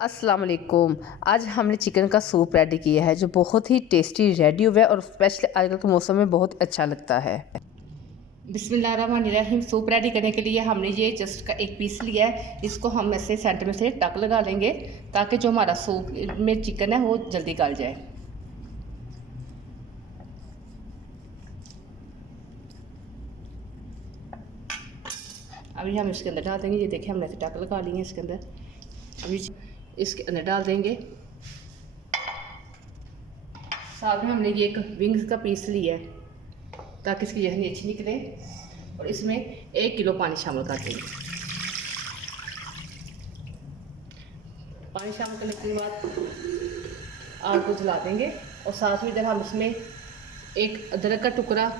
अस्सलाम वालेकुम। आज हमने चिकन का सूप रेडी किया है जो बहुत ही टेस्टी रेडी हुआ है और स्पेशली आजकल के मौसम में बहुत अच्छा लगता है। बिस्मिल्लाहिर्रहमानिर्रहीम। सूप रेडी करने के लिए हमने ये जस्ट का एक पीस लिया है। इसको हम ऐसे सेंटर में से टक लगा लेंगे ताकि जो हमारा सूप में चिकन है वो जल्दी गल जाए। अभी हम इसके अंदर डाल देंगे। ये देखिए हमने ऐसे टक लगा लिए हैं इसके अंदर। अभी इसके अंदर डाल देंगे। साथ में हमने ये एक विंग्स का पीस लिया है ताकि इसकी यखनी अच्छी निकले और इसमें 1 किलो पानी शामिल कर देंगे। पानी शामिल करने के बाद आग को जला देंगे और साथ में इधर हम इसमें एक अदरक का टुकड़ा,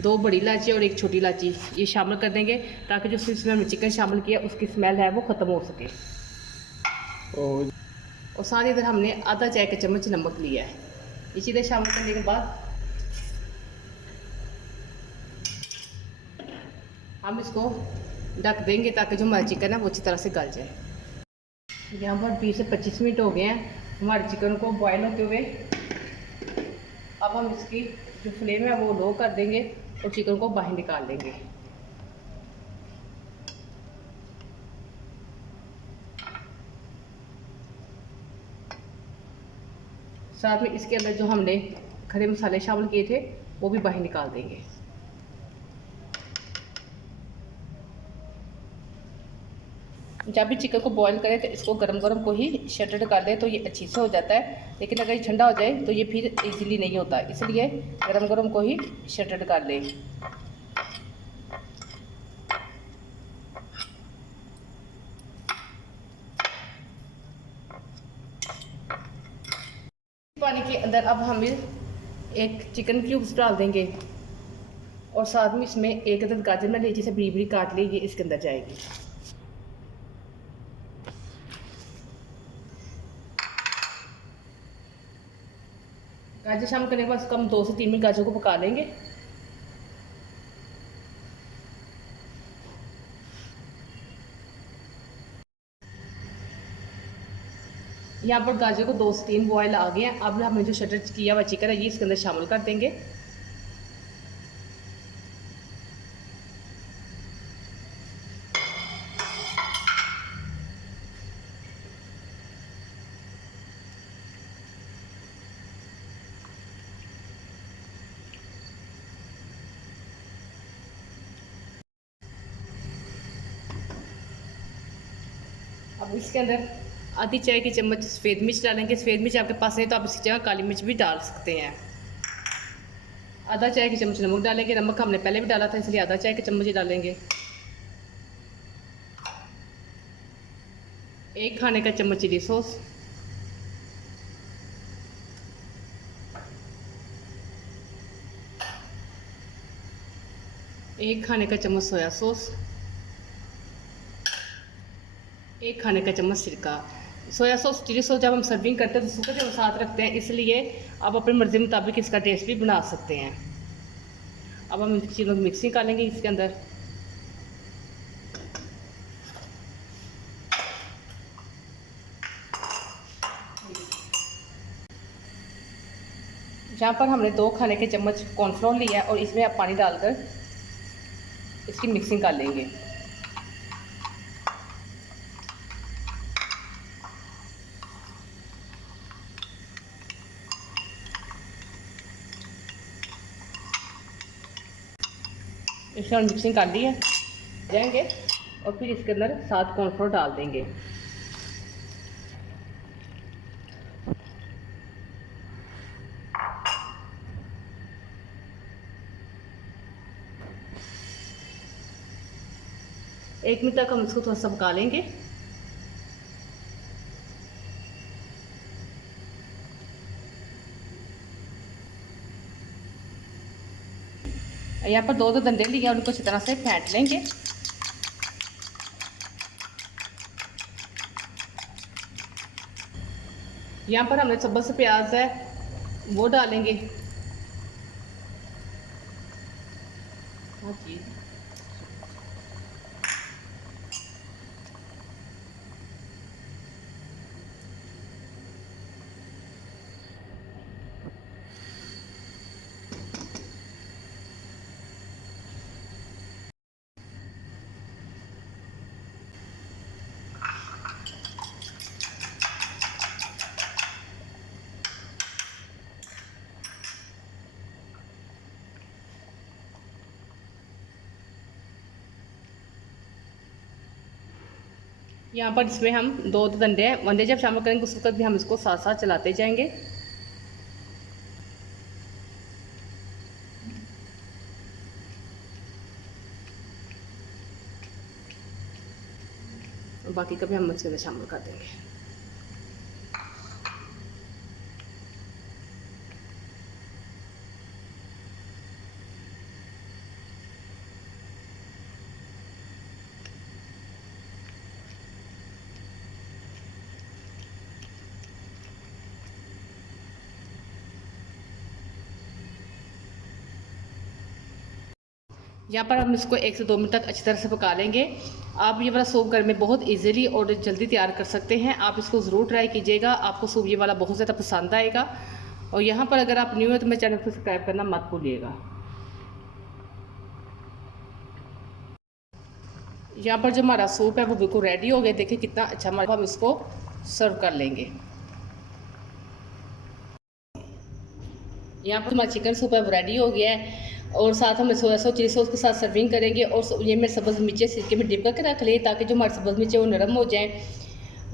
2 बड़ी इलायची और 1 छोटी इलायची ये शामिल कर देंगे ताकि जो इसमें हमने चिकन शामिल किया उसकी स्मेल है वो ख़त्म हो सके। और साथ ही इधर हमने आधा चाय का चम्मच नमक लिया है। ये चीज़ें शामिल करने के बाद हम इसको ढक देंगे ताकि जो हमारा चिकन है वो अच्छी तरह से गल जाए। यहाँ पर 20 से 25 मिनट हो गए हैं हमारे चिकन को बॉयल होते हुए। अब हम इसकी जो फ्लेम है वो लो कर देंगे और चिकन को बाहर निकाल लेंगे। साथ में इसके अंदर जो हमने खड़े मसाले शामिल किए थे वो भी बाहर निकाल देंगे। जब भी चिकन को बॉईल करें तो इसको गरम गरम को ही शटर्ड कर दें तो ये अच्छी से हो जाता है, लेकिन अगर ये ठंडा हो जाए तो ये फिर इजीली नहीं होता, इसलिए गरम गरम को ही शटर्ड कर लें। पानी के अंदर अब हम एक चिकन क्यूब्स डाल देंगे और साथ में इसमें एक अदद गाजर मैंने नीचे से बड़ी बड़ी काट ली, ये इसके अंदर जाएगी। गाजर शामिल करने के बाद हम 2 से 3 मिनट गाजर को पका लेंगे। यहाँ पर गाजर को 2 से 3 बॉयल आ गए हैं। अब हमने जो शटर किया हुआ चिकन है ये इसके अंदर शामिल कर देंगे। अब इसके अंदर आधी चाय की चम्मच सफ़ेद मिर्च डालेंगे। सफ़ेद मिर्च आपके पास है तो आप इसकी जगह काली मिर्च भी डाल सकते हैं। आधा चाय की चम्मच नमक डालेंगे। नमक हमने पहले भी डाला था इसलिए आधा चाय की चम्मच ही डालेंगे। 1 खाने का चम्मच चिली सॉस, 1 खाने का चम्मच सोया सॉस, 1 खाने का चम्मच सिरका। सोया सॉस, चिली सॉस जब हम सर्विंग करते हैं तो इसको जब साथ रखते हैं, इसलिए आप अपनी मर्ज़ी मुताबिक इसका टेस्ट भी बना सकते हैं। अब हम इन चीज़ों की मिक्सिंग कर लेंगे इसके अंदर। यहाँ पर हमने 2 खाने के चम्मच कॉर्नफ्लोर लिया है और इसमें आप पानी डालकर इसकी मिक्सिंग कर लेंगे। इससे हम मिक्सिंग कर ली है जाएंगे और फिर इसके अंदर 7 कॉर्नफ्लोर डाल देंगे। एक मिनट तक हम इसको थोड़ा सा पका लेंगे। यहाँ पर 2 डंडे लिए उनको अच्छी तरह से फेंट लेंगे। यहाँ पर हमने सब्ज़ से प्याज है वो डालेंगे। हाँ जी, यहाँ पर इसमें हम 2 अंडे जब शामिल करेंगे उस वक्त भी हम इसको साथ साथ चलाते जाएंगे। और बाकी का भी हम इसके अंदर शामिल कर देंगे। यहाँ पर हम इसको 1 से 2 मिनट तक अच्छी तरह से पका लेंगे। आप ये वाला सूप घर में बहुत इजीली और जल्दी तैयार कर सकते हैं। आप इसको ज़रूर ट्राई कीजिएगा, आपको सूप ये वाला बहुत ज़्यादा पसंद आएगा। और यहाँ पर अगर आप न्यू है तो मेरे चैनल को सब्सक्राइब करना मत भूलिएगा। यहाँ पर जो हमारा सूप है वो बिल्कुल रेडी हो गया। देखिए कितना अच्छा हमारा, हम इसको सर्व कर लेंगे। यहाँ पर हमारा चिकन सूप है वो रेडी हो गया है और साथ हम सोया सॉस चिली सॉस के साथ सर्विंग करेंगे। और ये मेरे सब्ज़ मिर्चें सिरके में डिप करके रख लिए ताकि जो हमारे सब्ज़ मिर्चें वो नरम हो जाएं।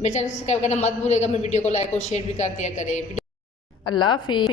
मेरे चैनल को सब्सक्राइब करना मत भूलिएगा। मेरे वीडियो को लाइक और शेयर भी कर दिया करें। अल्लाह हाफिज़।